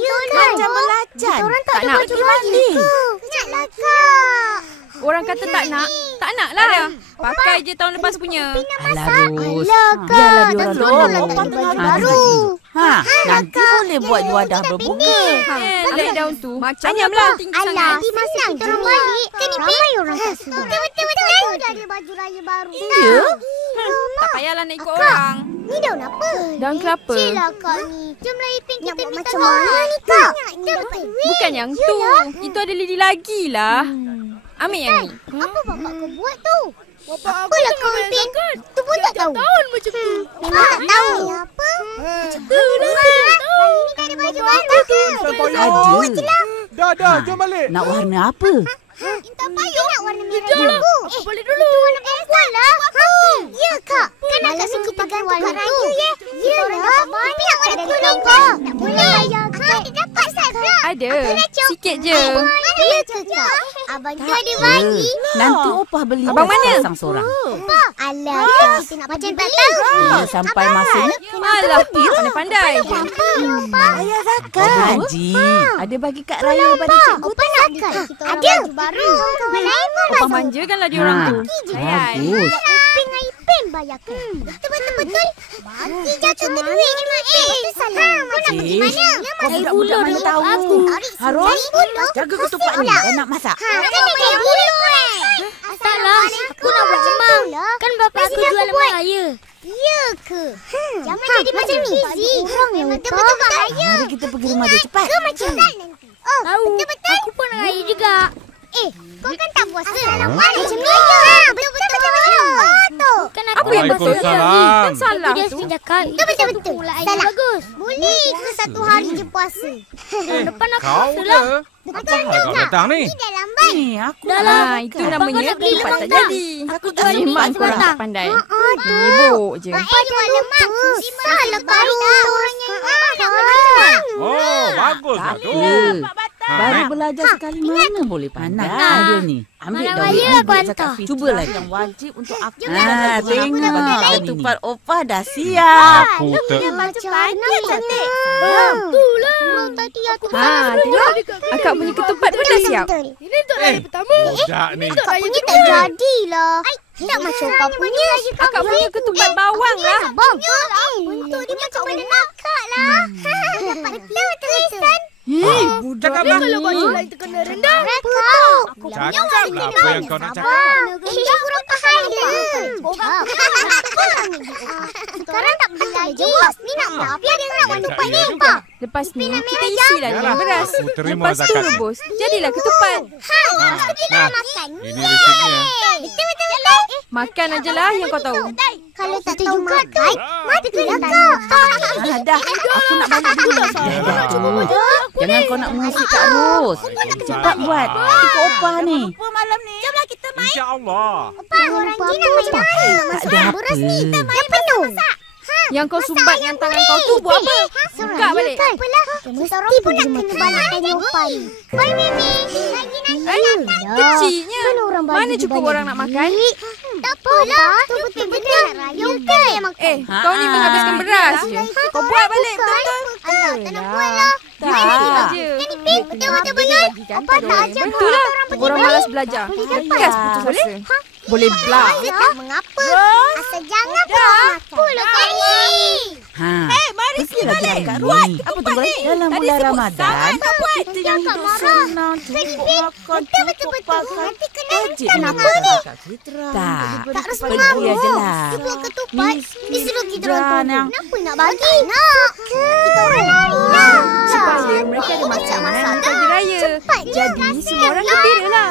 Macam belajar. Tak nak pergi mandi. Naklah, Kak. Orang kata tak nak. Tak nak lah. Pakai je tahun lepas punya. Alah, Ros. Alah, Kak. Biarlah dia Dah orang seronok dulu. lah tak ada baju baru. Nanti boleh buat juadah berbuka. Let down tu. Macam Alah, lah. Alah, di masa kita orang balik, ramai orang tak sedar. Betul. Dah ada baju raya baru. Ya? Tak payahlah nak ikut orang. Ni daun apa? Daun kelapa. Cila Kak ni. Jom lah Ipin kita minta macam mana ni Kak? Kita dapat duit. Bukan yang tu. Itu ada lidi lagi lah. Ambil yang ni. Apa bapak kau buat tu? Apalah kau Ipin? Tu pun tak tahu. Macam tu. Memang tak tahu. Apa? Macam tu. Hari ni tak ada baju baru ke? Ada. Dah, jom balik. Nak warna apa? Tak payah nak warna merah dulu. Balik dulu. Itu warna perempuan lah. Ya Kak. Kan Kak suka pakai warna tu. Ya lah. Tapi nak warna kuning Kak. Tak boleh. Kak dia dapat Sabra. Ada. Sikit je. Ya ke Kak? Abang tu ada bagi. Nanti opah beli. Abang mana? Seorang. Alah Kak. Kita nak macam tak tahu. Bila sampai masanya, Alah. Pandai-pandai je. ayah zakat. Haji. Ada bagi Kak Raya pada cikgu. Opa nak zakat. Ada. Baru. Mana Opah manjakanlah dia orang tu. Bagus. Upin dengan Ipin bayarkan. Betul. Bagi jatuh tu duit ni Mak. Itu salah. Kau nak pergi mana? Kau budak-budak mana tahu. Harus jaga ketupat ni. Dah nak masak. Kena bayar bulu Taklah, aku nak buat cemang. Kan bapak aku jual lemak raya. Ya ke? Jangan jadi macam ni. Orang yang betul-betul bahaya. Mari kita pergi rumah dia cepat. Ke macam ni? Oh, Tahu. betul-betul. Aku pun nak raya juga. Kau kan tak puasa. Assalamualaikum. Macam ni. Betul-betul. Tu. Kan aku Apa yang betul? Waalaikumsalam. Kan salah dia tu. sering cakap. Betul-betul. Salah. Bagus. Boleh ke satu hari je puasa? Depan aku Kau puasa lah. ke? Apa hal kau datang ni? Ni dah lambat. Ni aku Dah lah. Itu namanya nak beli ketupat tak lemak tak? jadi. Aku jual lemak Memang korang sebatang. tak pandai. Nyibuk je. Mak jual lemak. Salah baru orang yang nak macam. Oh, bagus lah tu. Baru belajar sekali mana boleh pandai dia ni. Ambil Malam dah raya duit aku ambil hantar. zakat fitrah. Cubalah yang wajib untuk aku. Tengok. Tengok ketupat opah dah siap. Aku Macam mana cantik. Itulah. Tadi aku Tengok. Akak punya ketupat pun dah siap. Ini untuk raya pertama. budak ni. Kak punya tak jadilah. Tak macam Opa punya. Akak punya ketupat bawang lah. Bom. Bentuk dia macam mana nakak lah. Dapat betul-betul. Cakap apa? Kalau baju lain terkena rendah. Kau. Cakap lah apa yang kau nak cakap. Kurang pahala. Sekarang tak boleh jawab. Ni nak apa? Biar dia nak ketupat ni. Lepas ni kita isilah dengan beras. Aku terima Lepas tu zakat ni. rebus. Jadilah ketupat. Nah, ini resipnya. Betul-betul. Makan aje lah yang kau tahu. Kalau tak tahu makan, matilah kau. Dah. Aku nak balik dulu. Jangan kau nak mengusik Kak Ros. Cepat buat. Ikut opah ni. Apa malam ni? Jomlah kita InsyaAllah. Orang Cina macam mana nak masak beras ni? Dah penuh. Yang kau sumbat dengan tangan kau tu buat apa? Buka balik. Apalah. Mesti pun nak kena balikkan nyopai. Bye, Mimi. Lagi Kecilnya. Mana cukup orang nak makan? tak apalah. Tu betul-betul. Yoga yang makan. Kau ni menghabiskan beras je. Kau buat balik betul-betul. Tak nak buat lah. Tak je. Betul-betul betul. Apa tak ajar Betul lah. Orang malas belajar. Gas putus asa. Boleh belah. Mengapa? Asal jangan pula kau ni. Mari kita balik. Apa tu boleh? Dalam bulan Ramadan, kita yang hidup senang, cukup makan, cukup pakai. Nanti kena Wajib kenapa ni? Tak harus pergi mengamuk. aje lah. Dia buat ketupat. Dia suruh kita Miskin orang yang- tunggu. Kenapa nak bagi? Nak. Kita orang lari lah. Supaya mereka ada makanan di pagi raya. Jadi semua orang gembira lah.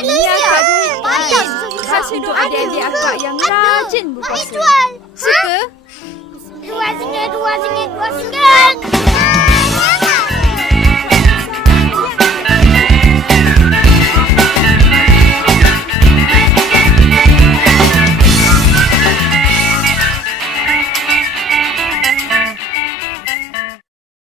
Ini akak jahitkan. Khas untuk adik-adik akak yang rajin berpuasa. Suka? Dua singgit.